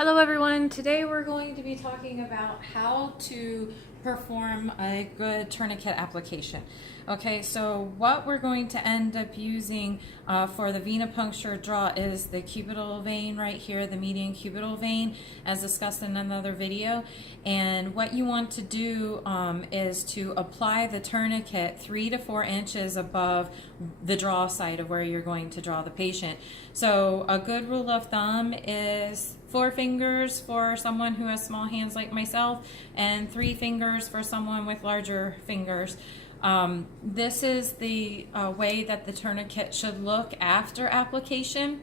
Hello everyone, today we're going to be talking about how to perform a good tourniquet application. Okay, so what we're going to end up using for the venipuncture draw is the cubital vein right here, the median cubital vein, as discussed in another video. And what you want to do is to apply the tourniquet 3 to 4 inches above the draw site of where you're going to draw the patient. So a good rule of thumb is 4 fingers for someone who has small hands like myself, and 3 fingers for someone with larger fingers. This is the way that the tourniquet should look after application.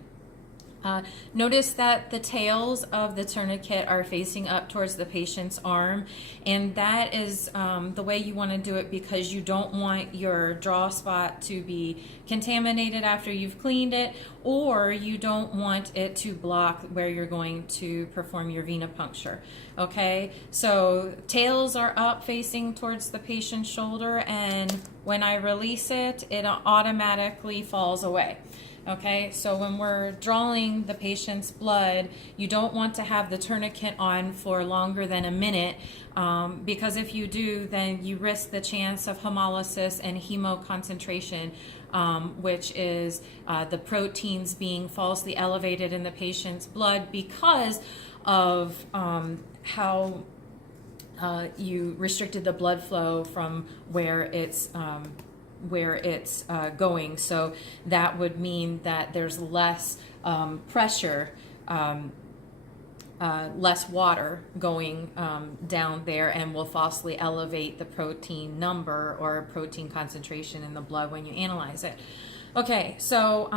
Notice that the tails of the tourniquet are facing up towards the patient's arm, and that is the way you want to do it because you don't want your draw spot to be contaminated after you've cleaned it, or you don't want it to block where you're going to perform your venipuncture. Okay, so tails are up facing towards the patient's shoulder, and when I release it, it automatically falls away. Okay, so when we're drawing the patient's blood, you don't want to have the tourniquet on for longer than a minute because if you do, then you risk the chance of hemolysis and hemoconcentration, which is the proteins being falsely elevated in the patient's blood because of how you restricted the blood flow from where it's going. So that would mean that there's less pressure, less water going down there, and will falsely elevate the protein number or protein concentration in the blood when you analyze it. Okay, so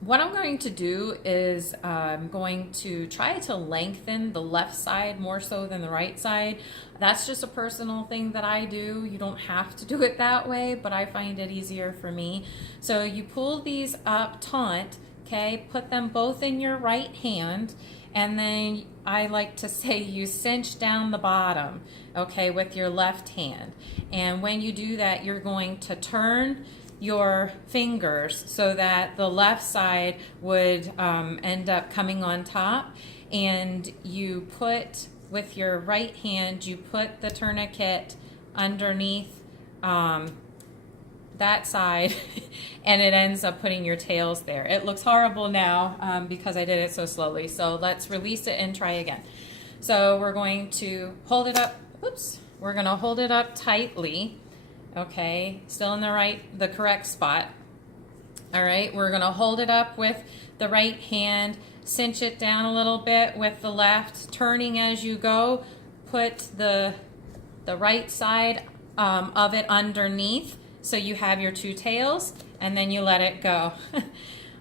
what I'm going to do is I'm going to try to lengthen the left side more so than the right side. That's just a personal thing that I do. You don't have to do it that way, but I find it easier for me. So you pull these up taut, okay, put them both in your right hand, and then I like to say you cinch down the bottom, okay, with your left hand. And when you do that, you're going to turn your fingers so that the left side would end up coming on top, and you put, with your right hand, you put the tourniquet underneath that side and it ends up putting your tails there. It looks horrible now because I did it so slowly, so let's release it and try again. So we're going to hold it up, oops, we're going to hold it up tightly. Okay, still in the correct spot. All right, we're gonna hold it up with the right hand, cinch it down a little bit with the left, turning as you go. Put the right side of it underneath so you have your 2 tails, and then you let it go.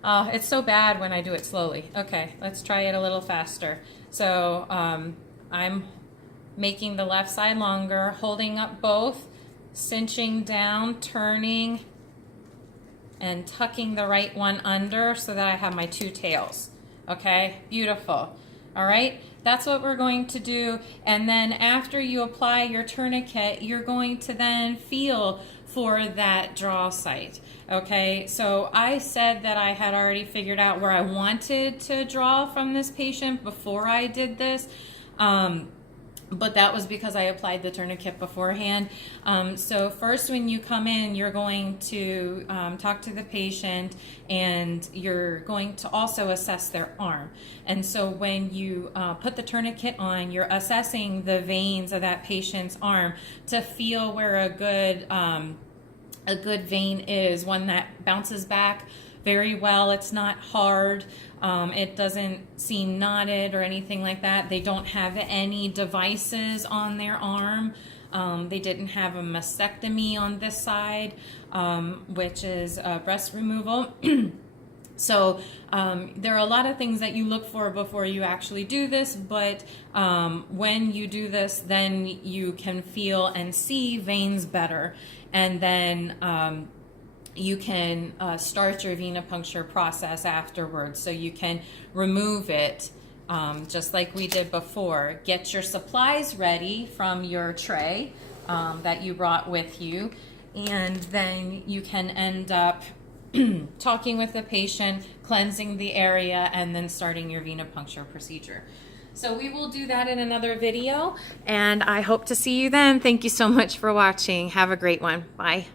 It's so bad when I do it slowly. Okay, let's try it a little faster. So I'm making the left side longer, holding up both, cinching down, turning, and tucking the right one under so that I have my 2 tails. Okay, beautiful. All right, that's what we're going to do. And then after you apply your tourniquet, you're going to then feel for that draw site. Okay, so I said that I had already figured out where I wanted to draw from this patient before I did this. But that was because I applied the tourniquet beforehand. So first when you come in, you're going to talk to the patient, and you're going to also assess their arm. And so when you put the tourniquet on, you're assessing the veins of that patient's arm to feel where a good vein is, one that bounces back very well. It's not hard. It doesn't seem knotted or anything like that. They don't have any devices on their arm. They didn't have a mastectomy on this side, which is breast removal. So there are a lot of things that you look for before you actually do this, but when you do this, then you can feel and see veins better, and then you can start your venipuncture process afterwards. So you can remove it just like we did before. Get your supplies ready from your tray that you brought with you, and then you can end up talking with the patient, cleansing the area, and then starting your venipuncture procedure. So we will do that in another video, and I hope to see you then. Thank you so much for watching. Have a great one. Bye.